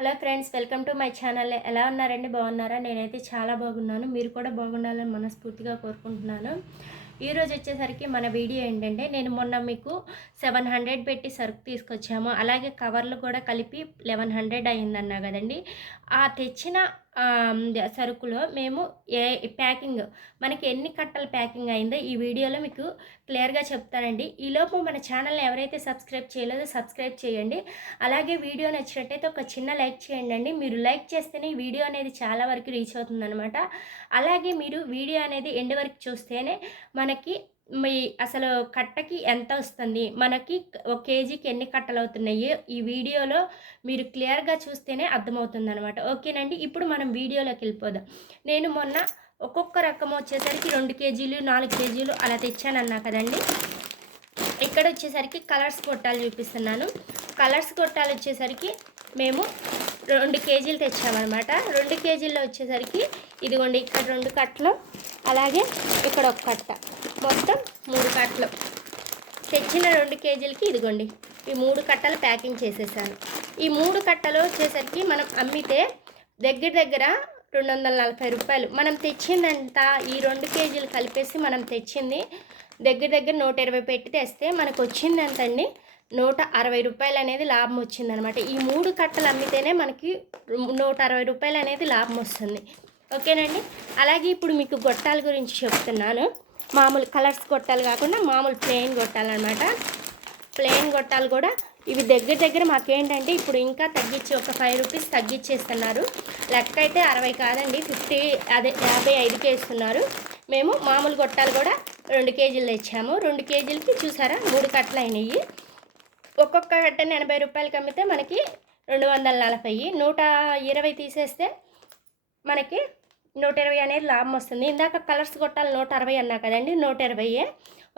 Hello friends welcome to my channel. ఎలా ఉన్నారండి? బాగున్నారా? నేనైతే చాలా బాగున్నాను. మీరు కూడా బాగుండాలని మనస్ఫూర్తిగా కోరుకుంటున్నాను. ఈరోజు వచ్చేసరికి మన వీడియో ఏంటంటే నేను మొన్న మీకు సెవెన్ హండ్రెడ్ పెట్టి సరుకు తీసుకొచ్చాము. అలాగే కవర్లు కూడా కలిపి లెవెన్ హండ్రెడ్ అయిందన్నా కదండి. ఆ తెచ్చిన సరుకులో మేము ఏ ప్యాకింగ్ మనకి ఎన్ని కట్టలు ప్యాకింగ్ అయిందో ఈ వీడియోలో మీకు క్లియర్గా చెప్తానండి. ఈలోపు మన ఛానల్ని ఎవరైతే సబ్స్క్రైబ్ చేయలేదో సబ్స్క్రైబ్ చేయండి. అలాగే వీడియో నచ్చినట్టయితే ఒక చిన్న లైక్ చేయండి అండి. మీరు లైక్ చేస్తేనే వీడియో అనేది చాలా వరకు రీచ్ అవుతుందన్నమాట. అలాగే మీరు వీడియో అనేది ఎండ్ వరకు చూస్తేనే మనకి మీ అసలు కట్టకి ఎంత వస్తుంది? మనకి ఒక కేజీకి ఎన్ని కట్టలు అవుతున్నాయి? ఈ వీడియోలో మీరు క్లియర్గా చూస్తేనే అర్థమవుతుంది అనమాట ఓకేనండి ఇప్పుడు మనం వీడియోలోకి వెళ్ళిపోదాం. నేను మొన్న ఒక్కొక్క రకం వచ్చేసరికి రెండు కేజీలు నాలుగు కేజీలు అలా తెచ్చానన్నా కదండి. ఇక్కడ వచ్చేసరికి కలర్స్ గొట్టాలు చూపిస్తున్నాను. కలర్స్ గొట్టాలు వచ్చేసరికి మేము రెండు కేజీలు తెచ్చామన్నమాట. రెండు కేజీల్లో వచ్చేసరికి ఇదిగోండి ఇక్కడ రెండు కట్టలు అలాగే ఇక్కడ ఒక కట్ట. మొత్తం మూడు కట్టలు. తెచ్చిన రెండు కేజీలకి ఇదిగోండి. ఈ మూడు కట్టలు ప్యాకింగ్ చేసేసాను. ఈ మూడు కట్టలు వచ్చేసరికి మనం అమ్మితే దగ్గర దగ్గర రెండు వందల నలభై రూపాయలు. మనం తెచ్చిందంతా ఈ రెండు కేజీలు కలిపేసి మనం తెచ్చింది దగ్గర దగ్గర నూట ఇరవై పెట్టి తెస్తే మనకు వచ్చింది ఎంతండి నూట అరవై రూపాయలు అనేది లాభం వచ్చిందనమాట. ఈ మూడు కట్టలు అమ్మితేనే మనకి నూట అరవై రూపాయలు అనేది లాభం వస్తుంది. ఓకేనండి? అలాగే ఇప్పుడు మీకు గొట్టాల గురించి చెప్తున్నాను. మామూలు కలర్స్ కొట్టాలు కాకుండా మామూలు ప్లెయిన్ కొట్టాలన్నమాట. ప్లెయిన్ కొట్టాలు కూడా. ఇవి దగ్గర దగ్గర మాకేంటంటే ఇప్పుడు ఇంకా తగ్గించి ఒక ఫైవ్ రూపీస్ తగ్గించేస్తున్నారు. లెక్క అయితే అరవై కాదండి ఫిఫ్టీ అదే యాభై ఐదుకే ఇస్తున్నారు మేము మామూలు గొట్టాలు కూడా రెండు కేజీలు తెచ్చాము. రెండు కేజీలకి చూసారా? మూడు కట్టలు అయినాయి. ఒక్కొక్క కట్టని ఎనభై రూపాయలకి అమ్మితే మనకి రెండు వందల నలభై. నూట ఇరవై తీసేస్తే మనకి నూట ఇరవై అనేది లాభం వస్తుంది. ఇందాక కలర్స్ కొట్టాలి నూట అరవై అన్నా కదండి నూట ఇరవైయే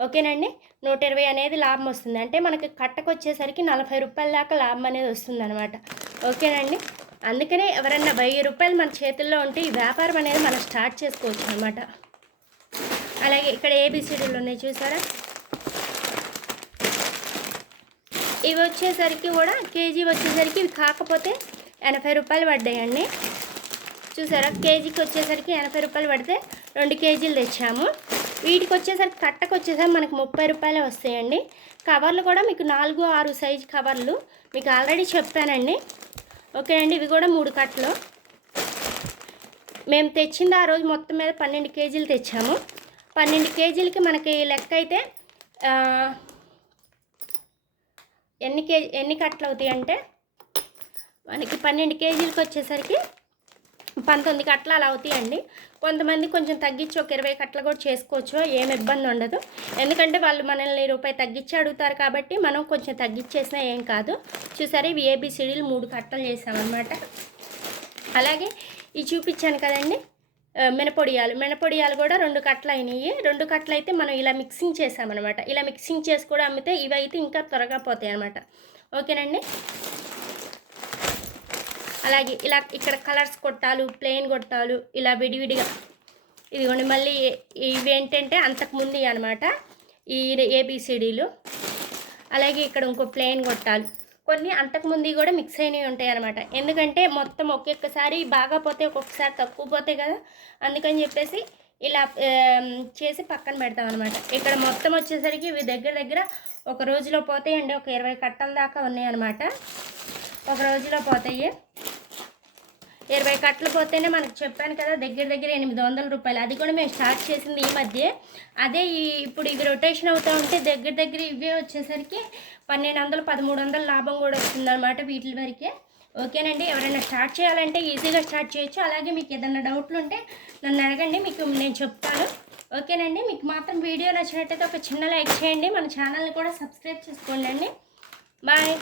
ఓకేనండి? నూట ఇరవై అనేది లాభం వస్తుంది. అంటే మనకి కట్టకు వచ్చేసరికి నలభై రూపాయల దాకా లాభం అనేది వస్తుంది అనమాట ఓకేనండి? అందుకనే ఎవరన్నా వెయ్యి రూపాయలు మన చేతుల్లో ఉంటే ఈ వ్యాపారం అనేది మనం స్టార్ట్ చేసుకోవచ్చు అనమాట అలాగే ఇక్కడ ఏబిసిడీలు ఉన్నాయి చూసారా? ఇవి వచ్చేసరికి కూడా కేజీ వచ్చేసరికి ఇవి కాకపోతే ఎనభై రూపాయలు పడ్డాయండి. చూసారా? కేజీకి వచ్చేసరికి ఎనభై రూపాయలు పడితే రెండు కేజీలు తెచ్చాము. వీటికి వచ్చేసరికి కట్టకు వచ్చేసరికి మనకు ముప్పై రూపాయలే వస్తాయండి. కవర్లు కూడా మీకు నాలుగు ఆరు సైజు కవర్లు మీకు ఆల్రెడీ చెప్పానండి. ఓకే అండి ఇవి కూడా మూడు కట్టలు మేము తెచ్చింది ఆ రోజు మొత్తం మీద పన్నెండు కేజీలు తెచ్చాము. పన్నెండు కేజీలకి మనకి లెక్క అయితే ఎన్ని కేజీ ఎన్ని కట్టలు అవుతాయి అంటే మనకి పన్నెండు కేజీలకి వచ్చేసరికి పంతొమ్మిది కట్టలు అలా అవుతాయండి. కొంతమంది కొంచెం తగ్గించి ఒక ఇరవై కట్టలు కూడా చేసుకోవచ్చు ఏం ఇబ్బంది ఉండదు. ఎందుకంటే వాళ్ళు మనల్ని రూపాయి తగ్గించి అడుగుతారు కాబట్టి మనం కొంచెం తగ్గించేసినా ఏం కాదు. చూసారా ఇవి ఏబిసిడీలు మూడు కట్టలు చేసామన్నమాట అలాగే ఇవి చూపించాను కదండి మినపొడియాలు. మినపొడియాలు కూడా రెండు కట్టలు అయినాయి. రెండు కట్టలు అయితే మనం ఇలా మిక్సింగ్ చేసామన్నమాట ఇలా మిక్సింగ్ చేసి కూడా అమ్మితే ఇవి అయితే ఇంకా త్వరగా పోతాయి అనమాట ఓకేనండి? అలాగే ఇలా ఇక్కడ కలర్స్ కొట్టాలు ప్లెయిన్ కొట్టాలు ఇలా విడివిడిగా ఇదిగోండి మళ్ళీ ఇవి ఏంటంటే అంతకుముందు అనమాట ఈ ఏబిసిడీలు అలాగే ఇక్కడ ఇంకో ప్లెయిన్ కొట్టాలు. కొన్ని అంతకుముందు కూడా మిక్స్ అయినవి ఉంటాయి అనమాట ఎందుకంటే మొత్తం ఒక్కొక్కసారి బాగా పోతే ఒక్కొక్కసారి తక్కువ పోతాయి కదా. అందుకని చెప్పేసి ఇలా చేసి పక్కన పెడతాం అనమాట ఇక్కడ మొత్తం వచ్చేసరికి ఇవి దగ్గర దగ్గర ఒక రోజులో పోతాయండి. ఒక ఇరవై కట్టల దాకా ఉన్నాయి అనమాట ఒక రోజులో పోతాయి. ఇరవై కట్టలు పోతేనే మనకు చెప్పాను కదా దగ్గర దగ్గర ఎనిమిది వందల రూపాయలు. అది కూడా మేము స్టార్ట్ చేసింది ఈ మధ్య. అదే ఈ ఇప్పుడు ఇవి రొటేషన్ అవుతూ ఉంటే దగ్గర దగ్గర ఇవే వచ్చేసరికి పన్నెండు వందలు పదమూడు వందల లాభం కూడా వస్తుందన్నమాట వీటి వరకే. ఓకేనండి? ఎవరైనా స్టార్ట్ చేయాలంటే ఈజీగా స్టార్ట్ చేయొచ్చు. అలాగే మీకు ఏదైనా డౌట్లు ఉంటే నన్ను అడగండి మీకు నేను చెప్తాను. ఓకేనండి? మీకు మాత్రం వీడియో నచ్చినట్టయితే ఒక చిన్న లైక్ చేయండి. మన ఛానల్ని కూడా సబ్స్క్రైబ్ చేసుకోండి బాయ్.